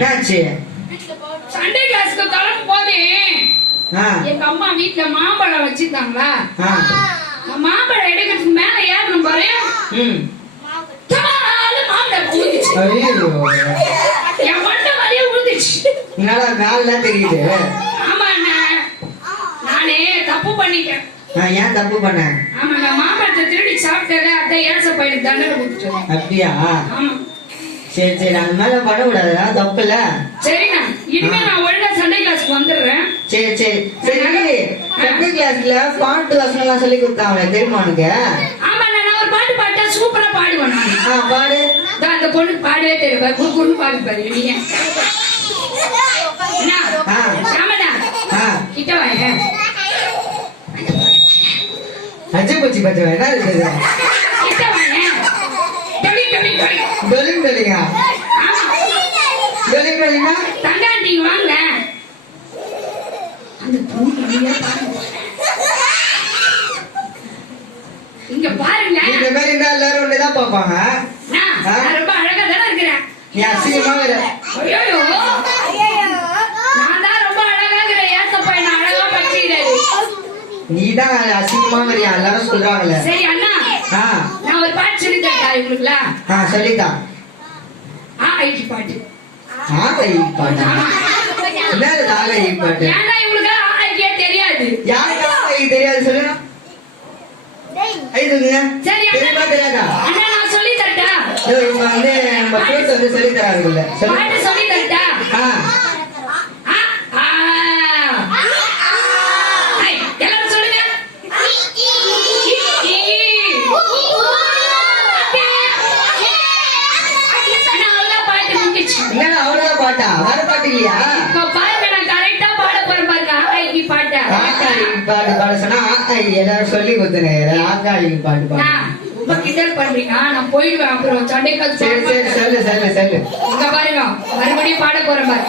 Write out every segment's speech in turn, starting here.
என்னாச்சு? சண்டே கிளாஸ்க்கு கிளம்பு போதேன் எங்க அம்மா வீட்டுல மாம்பழம் வச்சிருந்தாங்களா, மாம்பழம் எடுக்கிறதுக்கு மேல ஏறணும் பாரு, மாம்பழம் ஊதிச்சு. என் மண்டை வரையே ஊதிச்சு. கால்லாம் தெரியுது. ஆமா அண்ணா, நானே தப்பு பண்ணிட்டேன். ஏன் தப்பு பண்ண? ஆமா, நான் மாம்பழத்தை திருடி சாப்பிட்டத அத்தை ஏச பையனுக்கு தண்டனை கொடுத்துட்டேன். அப்படியா? ஆமா. சரி சரி, அந்த மாதிரி பண்ணக்கூடாதா? தப்புல. சரிண்ணா, இனிமே நான் ஒழுங்கா சண்டே கிளாஸ்க்கு வந்துடுறேன். சரி சரி சரி. சண்டே கிளாஸ்ல பாட்டு வசனம் சொல்லி கொடுத்தாங்க, தெரியுமா உனக்கு? ஆமா, நான் ஒரு பாட்டு பாட்டா சூப்பரா பாடுவேன். பாடு. அந்த பொண்ணுக்கு பாடவே தெரியும், குறுக்குன்னு பாடு பாரு. நீங்க கிட்ட வாங்க. அஜய் பச்சி பச்சை என்ன இருக்குது? கிட்ட வாங்க. டொலிங் டொலிங்கா? டொலிங் டொலிங்கா? தண்டாண்டி வாங்க. அந்த பொண்ணு இங்க பாருங்க. இந்த மாதிரி இருந்தா எல்லாரும் ஒண்ணுதான் பாப்பாங்க. நான் ரொம்ப அழகா தானே இருக்கிறேன். நீ அசிங்கமா வர. ஐயோ, நான் தான் ரொம்ப அழகா இருக்கிறேன். ஏசப்பா என்ன அழகா பச்சிக்கிறாரு. நீதான் அசிங்கமா வரியா, எல்லாரும் சொல்றாங்கல்ல. சரி அண்ணா, நான் ஒரு பாட்டு சொல்லி தரேன் உங்களுக்குல. சொல்லித்தான். ஐடி பாட்டு. ஆகை பாட்டு? என்னது ஆகை பாட்டு? ஏன்னா இவங்களுக்கு ஆகையே தெரியாது. யாருக்கு ஆகை தெரியாது சொல்லுங்க. சரி தெரியுமா தெரியாதா? அண்ணா, நான் சொல்லி தரட்டா? இவங்க வந்து நம்ம பேர் வந்து சொல்லி தராங்கல்ல. பாட்டு சொல்லி தரட்டா? எல்லாரும் சொல்லுங்க. பாட்டு முடிச்சு. என்ன அவ்வளவுதான் பாட்டா? வேற பாட்டு இல்லையா? பாருங்க, நான் கரெக்டா பாட போறேன் பாருங்க. ஆகாயி பாட்டு. ஆகாயி பாட்டு பாட சொன்னா ஆகாயி எல்லாரும் சொல்லி கொடுத்துனேன். ஆகாயி பாட்டு பாடு. ரொம்ப கிண்டல் பண்றீங்க, நான் போயிடுவேன். அப்புறம் சண்டை காசு. சரி சரி, சொல்லு சொல்லு சொல்லு. இங்க பாருங்க, மறுபடியும் பாட போறேன் பாரு.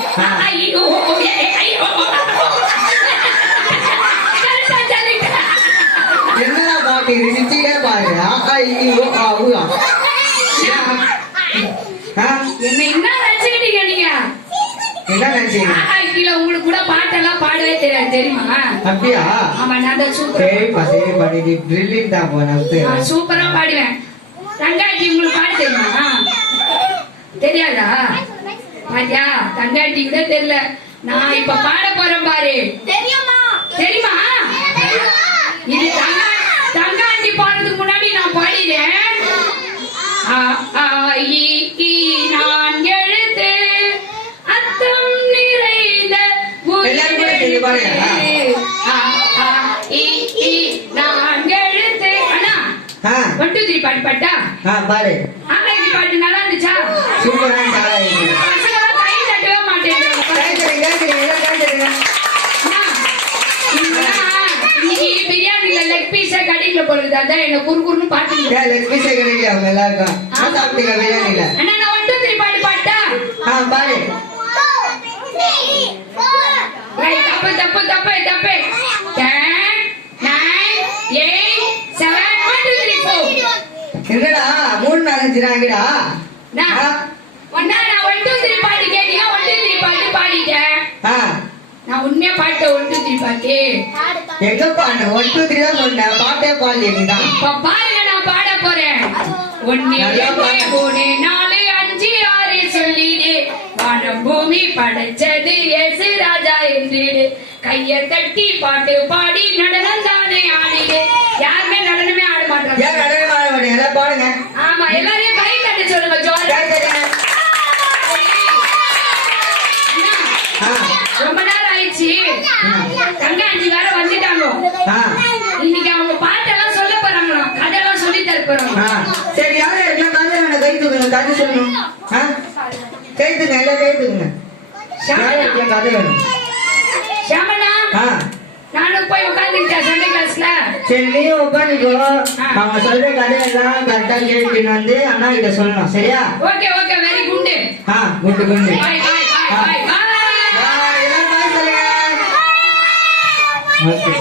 என்னடா பாட்டு இது? சிச்சியே பாரு. ஆகாயி ஓ என்ன என்ன நினைச்சுக்கிட்டீங்க நீங்க? என்ன நினைச்சீங்க? கீழே உங்களுக்கு கூட பாட்டெல்லாம் பாடவே தெரியாது, தெரியுமா? அப்படியா? ஆமா, நான் தான் சூப்பர். சரிப்பா சரிப்பா, நீ ட்ரில்லிங் தான் போன. சூப்பரா பாடுவேன். தங்காட்டி உங்களுக்கு பாட தெரியுமா? தெரியாதா? பாத்தியா, தங்காட்டி கூட தெரியல. நான் இப்ப பாட போறேன் பாரு. தெரியுமா? தெரியுமா? இது தங்காட்டி பாடுறதுக்கு முன்னாடி நான் பாடினேன். நான் எழுத்து அத்தம் நிறைந்த நான் எழுத்து. அண்ணா, 1 2 3 பாட்டு பாட்டா? பாரு. ஆகாயி பாட்டு நல்லா இருந்துச்சா? சூப்பரா கை தட்டவே மாட்டேன். பிரியாணில லெக் பீஸ கடையில போடுறது, அதான் என்ன குறுகுறுன்னு பாட்டு. லெக் பீஸ கிடைக்கல அவங்க எல்லாருக்கும். சாப்பிட்டீங்க பிரியாணில? அண்ணா, நான் 1 2 3 பாட்டு பாட்டா? பாரு. தப்பு தப்பு தப்பு தப்பு. 10 9 8 7 1 2 3 4. என்னடா 3 4 5 நான் 1 2 3 பாட்டு கேட்டீங்க, 1 2 3 பாட்டு பாடிட்டேன். நான் உண்மையா பாட்ட 1 2 3 பாட்டு எங்க பாடு? 1 2 3 தான் சொன்னேன், பாட்டே பாடல. நீதான் இப்ப பாருங்க, நான் பாட போறேன். 1 2 3 4 5 6 சொல்லிடு, வானம் பூமி படைச்சது இயேசு ராஜா என்றிடு, கைய தட்டி பாட்டு பாடி நடனம் தானே ஆடிடு. யாருமே நடனமே ஆட மாட்டாங்க. ஏன் நடனம் ஆட மாட்டேன்? எல்லாம் பாடுங்க. ஆமா, எல்லாரையும் கை தட்டி சொல்லுங்க. ஜோரா ரொம்ப நேரம் ஆயிடுச்சு. தங்காண்டி வேற வந்துட்டாங்க. இன்னைக்கு அவங்க பாட்டெல்லாம் சொல்ல போறாங்களாம், கதையெல்லாம் சொல்லி தர போறாங்க. சரி, யாரும் எல்லாம் கதை வேணும், கை தூக்குங்க. கதை சொல்லணும். கை தூக்குங்க, எல்லாம் கை தூக்குங்க. கதை வேணும். ஷாமனா, நானும் போய் உட்காந்துக்கிட்டேன் சண்டே கிளாஸ்ல. சரி, நீயும் உட்காந்துக்கோ. அவங்க சொல்ற கதையெல்லாம் கரெக்டா கேட்டுன்னு வந்து அண்ணா கிட்ட சொல்லணும், சரியா? Okay okay, very good. குண்டு குண்டு. பாய் பாய் பாய் பாய். எல்லாம் பாய் சொல்லுங்க. ஓகே.